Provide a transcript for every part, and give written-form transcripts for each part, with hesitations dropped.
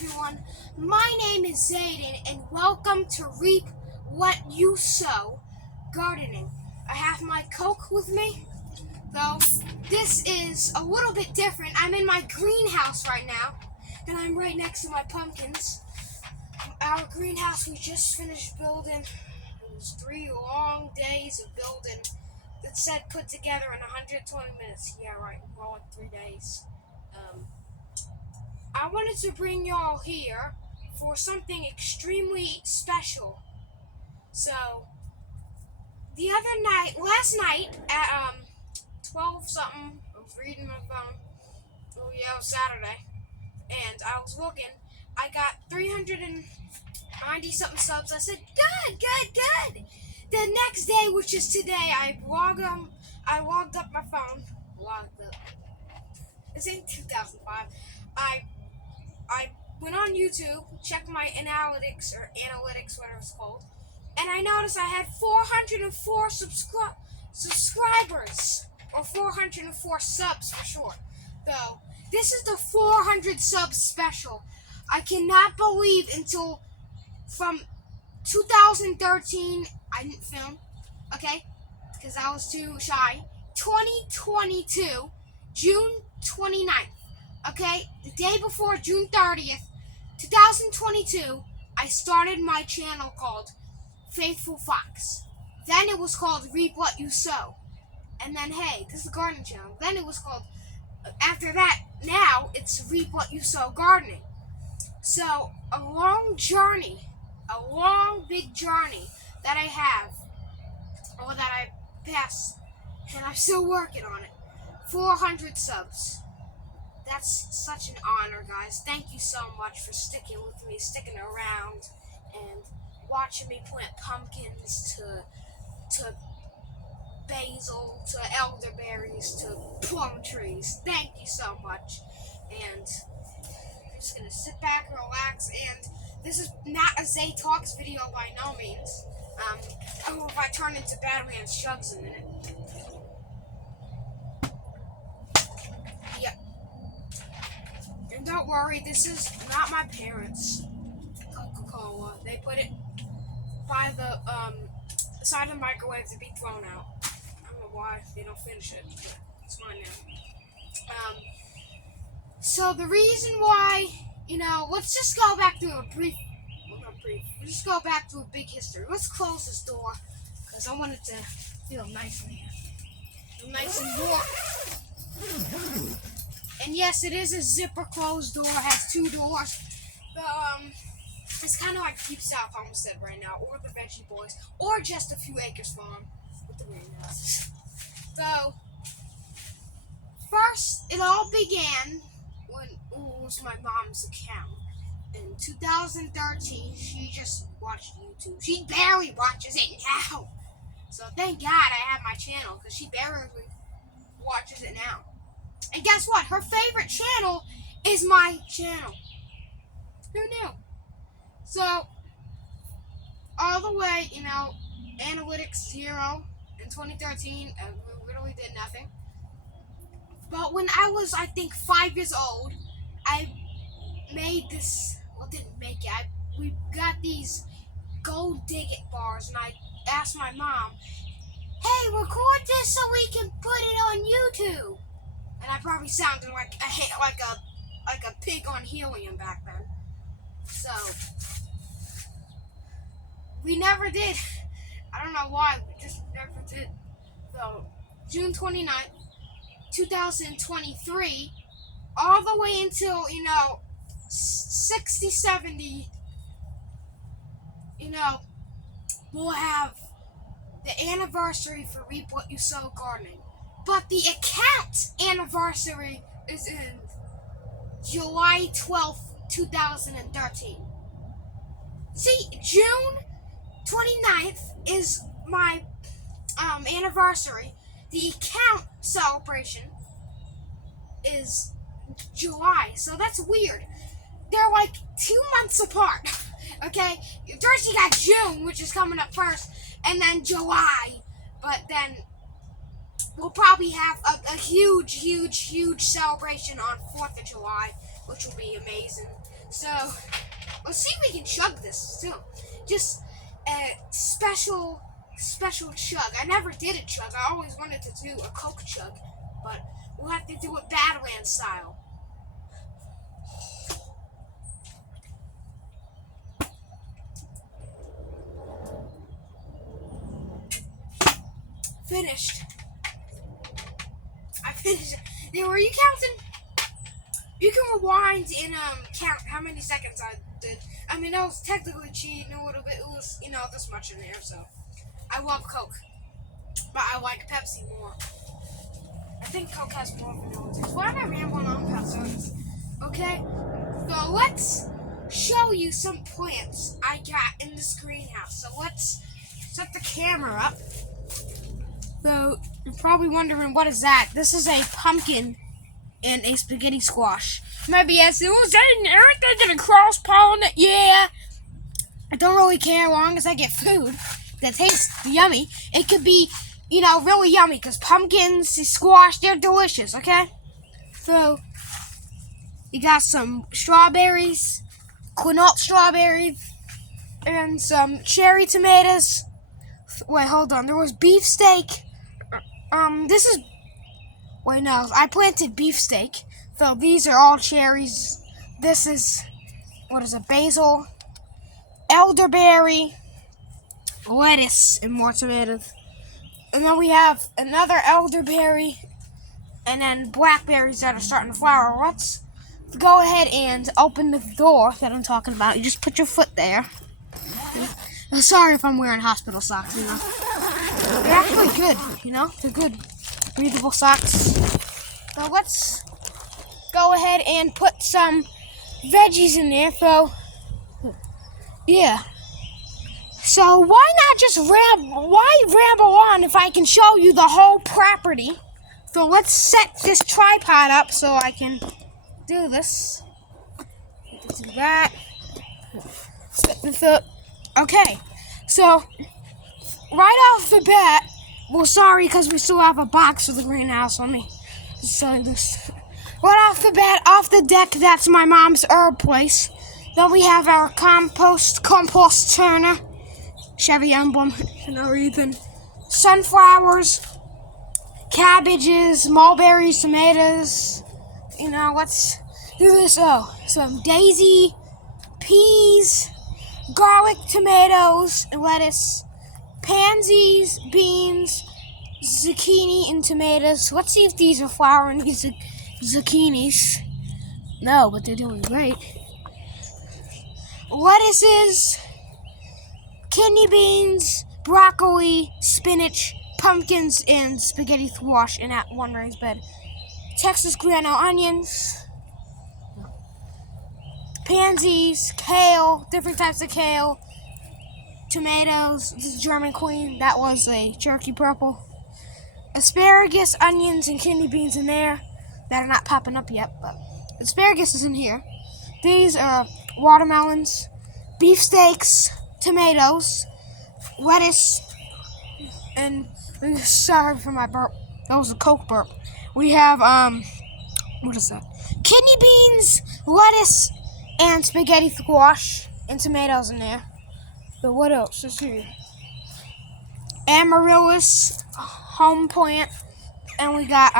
everyone. My name is Zayden, and welcome to Reap What You Sow Gardening. I have my Coke with me, though this is a little bit different. I'm in my greenhouse right now, and I'm right next to my pumpkins. Our greenhouse we just finished building. It was 3 long days of building. It said put together in 120 minutes. Yeah, right. More like 3 days. I wanted to bring y'all here for something extremely special. So, last night at 12 something, I was reading my phone. Oh yeah, it was Saturday, and I was looking. I got 390 something subs. I said, good. The next day, which is today, I logged up my phone. It's in 2005. I went on YouTube, checked my analytics, whatever it's called, and I noticed I had 404 subscribers, or 404 subs for short. Though, this is the 400 subs special. I cannot believe until from 2013, I didn't film, okay, because I was too shy. 2022, June 29th. Okay, the day before June 30th, 2022, I started my channel called Faithful Fox. Then it was called Reap What You Sow. And then, hey, this is a gardening channel. Then it was called, after that, now it's Reap What You Sow Gardening. So, a long big journey that I have, or that I passed, and I'm still working on it. 400 subs. That's such an honor, guys. Thank you so much for sticking with me, sticking around, and watching me plant pumpkins to basil, to elderberries, to plum trees. Thank you so much. And I'm just going to sit back and relax. And this is not a Zay Talks video by no means. I hope I turn into Batman Shugs in a minute. And don't worry, this is not my parents' Coca-Cola. They put it by the side of the microwave to be thrown out. I don't know why they don't finish it, but it's mine now. So the reason why, let's just go back to let's just go back to a big history. Let's close this door, because I want it to feel nice in here. Feel nice and warm. And yes, it is a zipper closed door. It has 2 doors. It's kind of like Deep South Homestead right now, or the Veggie Boys, or just a few acres farm with the greenhouses. So, first, it all began when it was my mom's account. In 2013, she just watched YouTube. She barely watches it now. So thank God I have my channel, because she barely watches it now. And guess what? Her favorite channel is my channel. Who knew? So, all the way, analytics 0 in 2013, we literally did nothing. But when I was, I think, 5 years old, I made this, didn't make it. We got these gold digit bars, and I asked my mom, hey, record this so we can put it on YouTube. And I probably sounded like a pig on helium back then. So, we never did. I don't know why, we just never did. So, June 29th, 2023, all the way until, 60, 70, we'll have the anniversary for Reap What You Sow Gardening. But the account anniversary is in July 12th, 2013. See, June 29th is my anniversary. The account celebration is July, so that's weird. They're like 2 months apart, okay? First you got June, which is coming up first, and then July, but then we'll probably have a huge celebration on 4th of July, which will be amazing. So let's see if we can chug this too. Just a special chug. I never did a chug. I always wanted to do a Coke chug, but we'll have to do it Badlands style. Finished. I finished it. Now, were you counting? You can rewind and count how many seconds I did. I mean, that was technically cheating a little bit. It was, this much in there, so. I love Coke, but I like Pepsi more. I think Coke has more vanilla taste. Why am I rambling on about sodas? Okay, so let's show you some plants I got in this greenhouse. So let's set the camera up. So you're probably wondering, what is that? This is a pumpkin and a spaghetti squash. You might be asking, aren't they gonna cross-pollinate? Yeah. I don't really care as long as I get food that tastes yummy. It could be, really yummy, because pumpkins, squash, they're delicious, okay? So, you got some strawberries, quinoa strawberries, and some cherry tomatoes. Wait, hold on. There was beefsteak. I planted beefsteak. So, these are all cherries. This is, basil, elderberry, lettuce, and more tomatoes. And then we have another elderberry, and then blackberries that are starting to flower. Let's go ahead and open the door that I'm talking about. You just put your foot there. I'm sorry if I'm wearing hospital socks, They're actually good, They're good, breathable socks. So let's go ahead and put some veggies in there. So, yeah. So why not just ramble on if I can show you the whole property? So let's set this tripod up so I can do this. Do that. Set this up. Okay. So right off the bat, sorry, because we still have a box of the greenhouse. Let me show this. Right off the bat, off the deck, that's my mom's herb place. Then we have our compost turner. Chevy emblem for no reason. Sunflowers, cabbages, mulberries, tomatoes. Let's do this. Oh, some daisy, peas, garlic, tomatoes, lettuce, pansies, beans, zucchini, and tomatoes. Let's see if these are flowering, these zucchinis. No, but they're doing great. Lettuces, kidney beans, broccoli, spinach, pumpkins, and spaghetti squash in that one raised bed. Texas grano onions, pansies, kale, different types of kale, tomatoes. This is German Queen. That was a Cherokee Purple. Asparagus, onions, and kidney beans in there that are not popping up yet, but asparagus is in here. These are watermelons, beefsteaks, tomatoes, lettuce, and sorry for my burp. That was a Coke burp. We have what is that? Kidney beans, lettuce, and spaghetti squash, and tomatoes in there. So what else is here? Amaryllis, home plant, and we got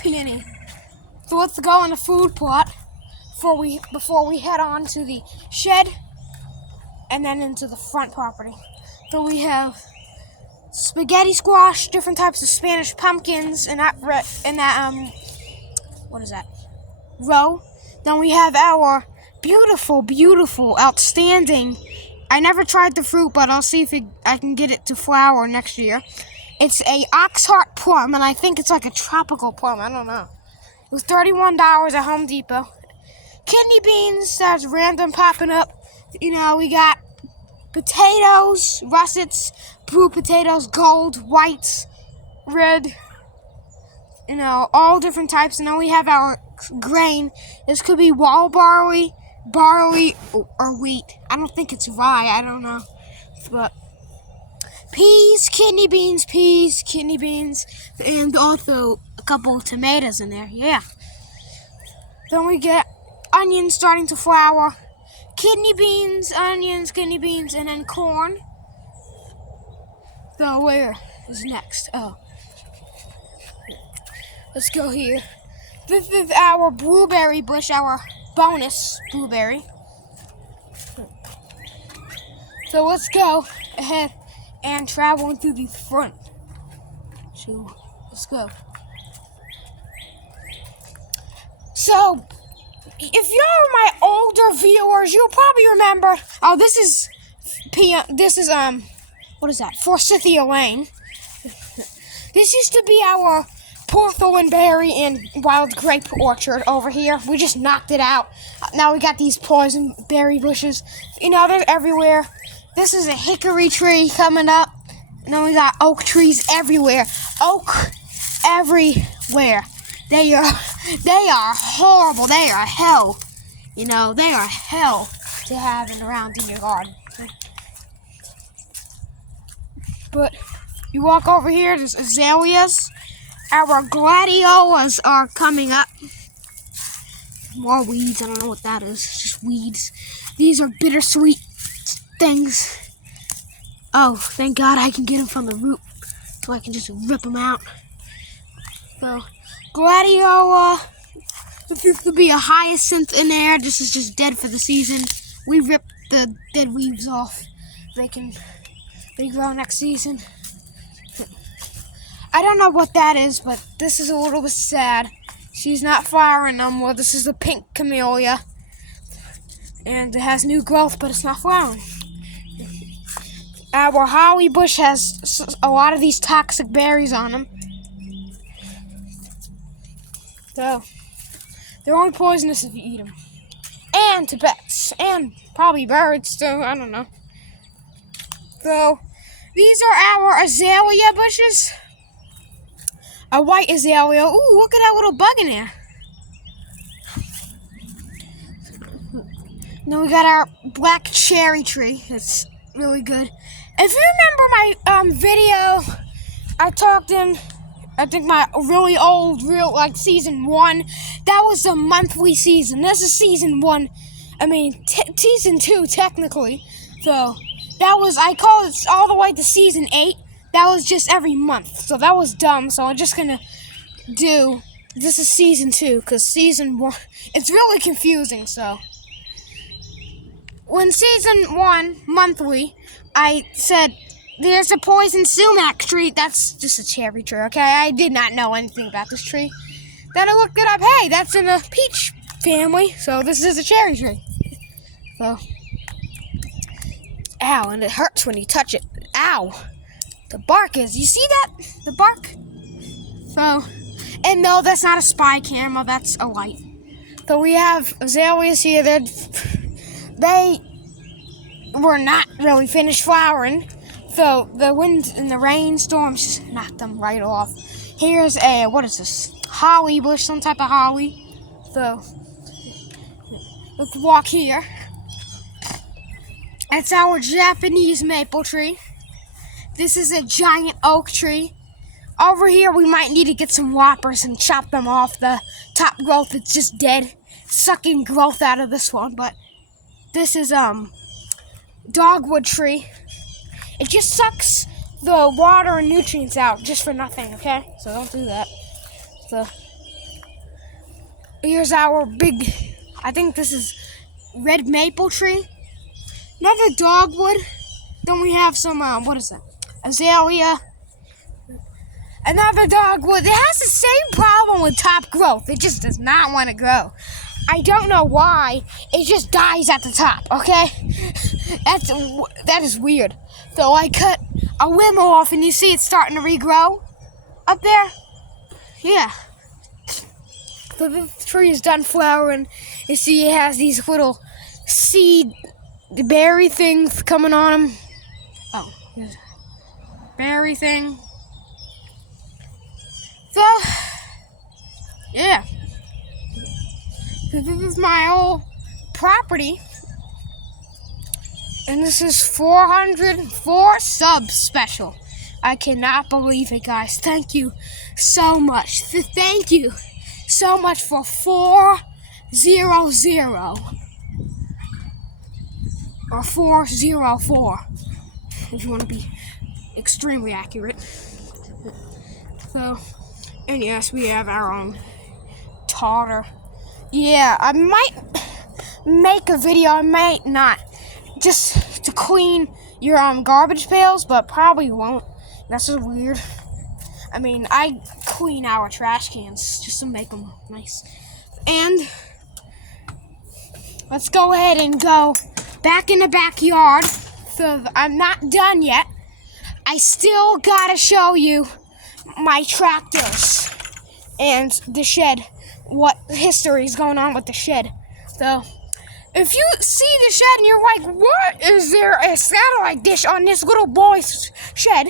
peony. So let's go in the food plot before we head on to the shed and then into the front property. So we have spaghetti squash, different types of Spanish pumpkins, and that what is that? Row. Then we have our beautiful, outstanding. I never tried the fruit, but I'll see if I can get it to flower next year. It's a Oxheart plum, and I think it's like a tropical plum. I don't know. It was $31 at Home Depot. Kidney beans, that's random popping up. We got potatoes, russets, blue potatoes, gold, white, red, all different types. And then we have our grain. This could be wall barley, or wheat. I don't think it's rye. I don't know. But peas, kidney beans, and also a couple of tomatoes in there. Yeah. Then we get onions starting to flower, kidney beans, onions, kidney beans, and then corn. So where is next? Oh, let's go here. This is our blueberry bush, our bonus blueberry. So let's go ahead and travel through the front. So let's go. So if you're my older viewers, you'll probably remember. Oh, this is what is that? Forsythia Lane. This used to be our Portland berry and wild grape orchard over here. We just knocked it out. Now we got these poison berry bushes. You know, they're everywhere. This is a hickory tree coming up. And then we got oak trees everywhere. Oak everywhere. They are horrible. They are hell. You know, they are hell to have around in your garden. But you walk over here, there's azaleas. Our gladiolas are coming up. More weeds, I don't know what that is. It's just weeds. These are bittersweet things. Oh, thank God I can get them from the root, so I can just rip them out. So, gladiola. This used to be a hyacinth in there. This is just dead for the season. We ripped the dead leaves off. They grow next season. I don't know what that is, but this is a little bit sad. She's not flowering no more. This is a pink camellia. And it has new growth, but it's not flowering. Our holly bush has a lot of these toxic berries on them. So, they're only poisonous if you eat them. And to pets. And probably birds, too. I don't know. So, these are our azalea bushes. A white azalea. Ooh, look at that little bug in there. Then we got our black cherry tree. It's really good. If you remember my video, I talked in, I think my really old, season 1. That was a monthly season. This is season 1. I mean, season 2 technically. So that was, I called it all the way to season 8. That was just every month. So that was dumb. So I'm just gonna do, this is season 2, because season 1, it's really confusing. So when season 1, monthly, I said, there's a poison sumac tree. That's just a cherry tree, okay? I did not know anything about this tree. Then I looked it up. Hey, that's in the peach family. So this is a cherry tree. So, ow, and it hurts when you touch it. Ow. The bark is, you see that? The bark? So, and no, that's not a spy camera. That's a light. So we have azaleas here. They were not really finished flowering. So the wind and the rainstorms just knocked them right off. Here's a, what is this? Holly bush, some type of holly. So let's walk here. It's our Japanese maple tree. This is a giant oak tree. Over here we might need to get some loppers and chop them off. The top growth is just dead, sucking growth out of this one. But this is dogwood tree. It just sucks the water and nutrients out just for nothing, okay? So don't do that. So here's our big, I think this is red maple tree. Another dogwood. Then we have some, what is that? Azalea. Another dogwood. It has the same problem with top growth. It just does not want to grow. I don't know why. It just dies at the top, okay? That is weird. So I cut a limb off and you see it's starting to regrow up there. Yeah. So this tree is done flowering. You see it has these little seed berry things coming on them. Oh, here's a berry thing. So, yeah. This is my old property. And this is 404 subs special. I cannot believe it, guys. Thank you so much. Thank you so much for or 404 if you want to be extremely accurate. So, and yes, we have our own toddler. Yeah, I might make a video, I might not, just to clean your garbage pails, but probably won't. That's just weird. I mean, I clean our trash cans just to make them nice. And let's go ahead and go back in the backyard. So I'm not done yet. I still gotta show you my tractors and the shed. What history is going on with the shed. So if you see the shed and you're like, what is there a satellite dish on this little boy's shed?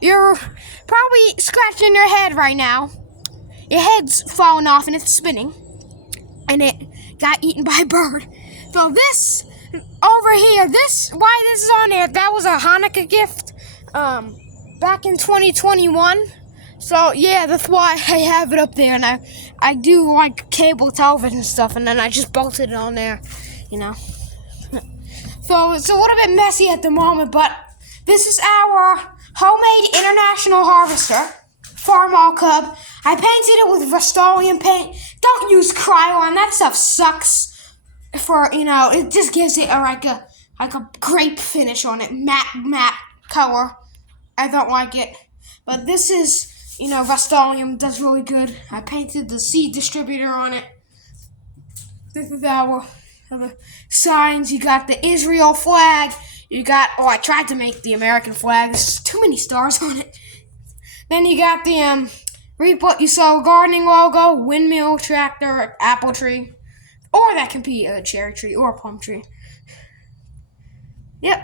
You're probably scratching your head right now. Your head's falling off and it's spinning. And it got eaten by a bird. So this over here, why this is on there, that was a Hanukkah gift back in 2021. So yeah, that's why I have it up there, and I do like cable television stuff, and then I just bolted it on there, you know. So it's a little bit messy at the moment, but this is our homemade international harvester, Farmall Cub. I painted it with Rust-Oleum paint. Don't use Krylon, that stuff sucks. For, you know, it just gives it like a grape finish on it, matte color. I don't like it, but this is, you know, Rust-Oleum does really good. I painted the seed distributor on it. This is our signs. You got the Israel flag. You got, I tried to make the American flag. There's too many stars on it. Then you got the reap what you sow gardening logo, windmill, tractor, apple tree. Or that can be a cherry tree or a plum tree. Yep.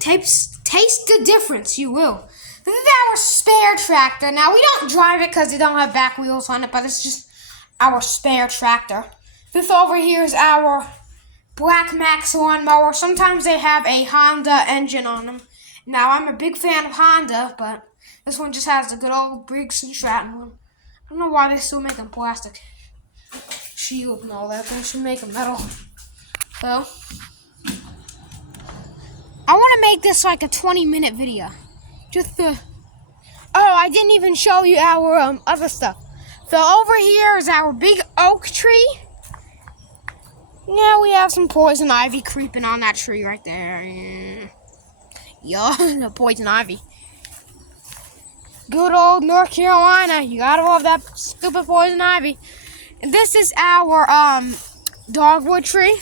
Taste the difference, you will. This is our spare tractor. Now, we don't drive it because it don't have back wheels on it, but it's just our spare tractor. This over here is our Black Max lawnmower. Sometimes they have a Honda engine on them. Now, I'm a big fan of Honda, but this one just has the good old Briggs & Stratton one. I don't know why they still make them plastic. Shield and all that. They should make them metal. So, I want to make this like a 20-minute video. Just the... Oh, I didn't even show you our other stuff. So over here is our big oak tree. Yeah, we have some poison ivy creeping on that tree right there. Yeah, the poison ivy. Good old North Carolina. You gotta love that stupid poison ivy. And this is our dogwood tree.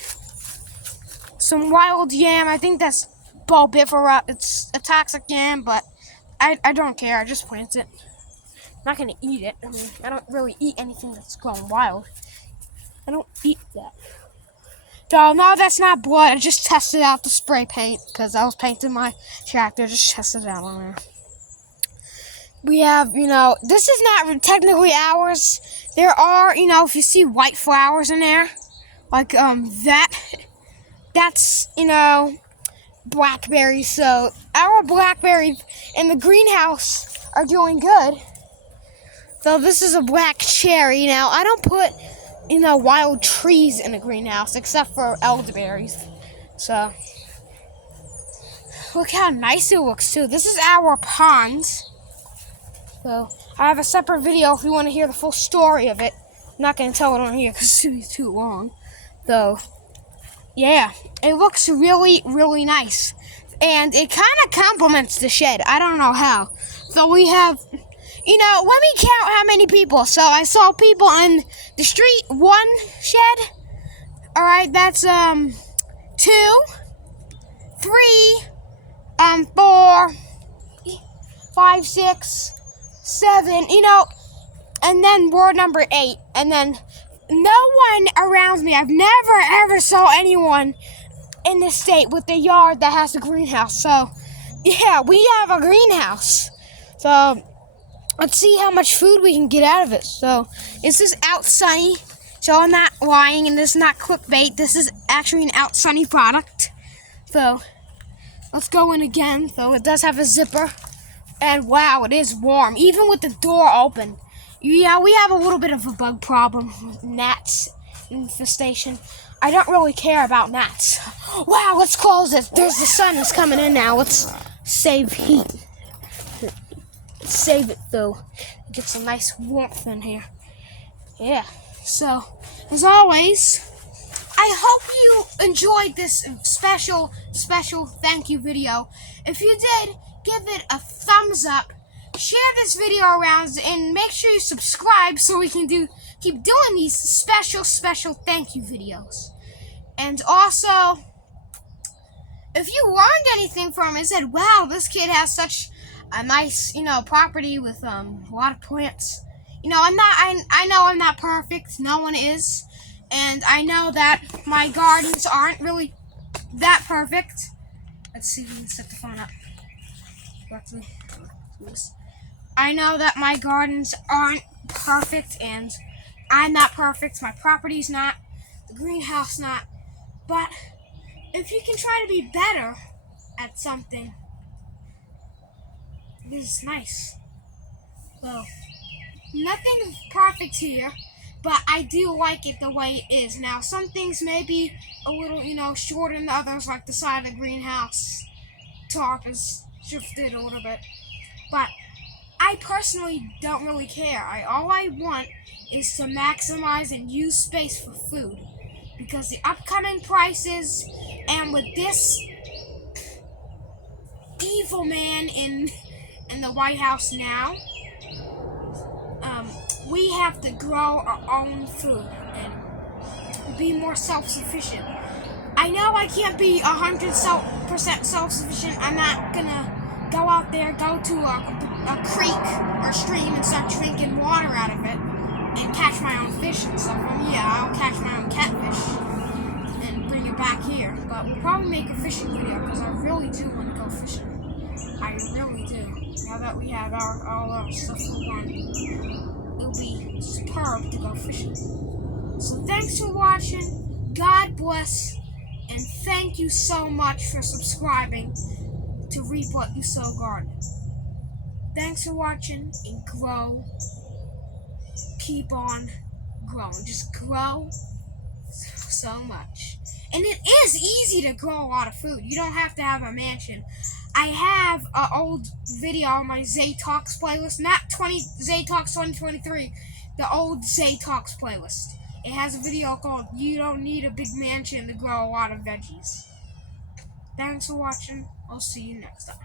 Some wild yam. I think that's bulbiferous. It's a toxic yam, but I don't care. I just plant it. I'm not gonna eat it. I mean, I don't really eat anything that's gone wild. I don't eat that. So, no, that's not blood. I just tested out the spray paint because I was painting my tractor. Just tested it out on there. We have, you know, this is not technically ours. There are, you know, if you see white flowers in there, like that's, you know, blackberries. So our blackberries in the greenhouse are doing good. So this is a black cherry. Now, I don't put, you know, wild trees in a greenhouse except for elderberries. So look how nice it looks too. This is our pond. So I have a separate video if you want to hear the full story of it. I'm not going to tell it on here because it's too long. So yeah, it looks really, really nice. And it kind of complements the shed. I don't know how. So we have, you know, let me count how many people. So I saw people in the street, 1 shed. All right, that's 2, 3, 4, 5, 6, 7, you know, and then word number 8, and then no one around me. I've never ever saw anyone in this state with a yard that has a greenhouse. So yeah, we have a greenhouse. So let's see how much food we can get out of it. So this is Out Sunny. So I'm not lying, and this is not clickbait. This is actually an Out Sunny product. So let's go in again. So it does have a zipper. And wow, it is warm. Even with the door open, Yeah, we have a little bit of a bug problem with gnats infestation. I don't really care about gnats. Wow, let's close it. The sun is coming in now. Let's save heat. Save it though. Get some nice warmth in here. Yeah. So, as always, I hope you enjoyed this special thank you video. If you did, give it a thumbs up. Share this video around and make sure you subscribe so we can keep doing these special thank you videos. And also, if you learned anything from it, said, wow, this kid has such a nice, property with a lot of plants. I know I'm not perfect. No one is. And I know that my gardens aren't really that perfect. Let's see if we can set the phone up. I know that my gardens aren't perfect, and I'm not perfect. My property's not. The greenhouse not. But if you can try to be better at something, this is nice. So, nothing is perfect here, but I do like it the way it is. Now, some things may be a little, shorter than others, like the side of the greenhouse top is shifted a little bit. But I personally don't really care. All I want is to maximize and use space for food. Because the upcoming prices, and with this evil man in the White House now, we have to grow our own food and be more self-sufficient. I know I can't be 100% self-sufficient. I'm not gonna go out there, go to a creek or stream and start drinking water out of it and catch my own fish and stuff. I'll catch my own catfish and bring it back here. But we'll probably make a fishing video because I really do want to go fishing. I really do. Now that we have all our stuff on, it'll be superb to go fishing. So thanks for watching. God bless. And thank you so much for subscribing to Reap What You Sow Garden. Thanks for watching, and grow. Keep on growing. Just grow so much. And it is easy to grow a lot of food. You don't have to have a mansion. I have an old video on my Zay Talks playlist. Not Zay Talks 2023. The old Zay Talks playlist. It has a video called You Don't Need a Big Mansion to Grow a Lot of Veggies. Thanks for watching. I'll see you next time.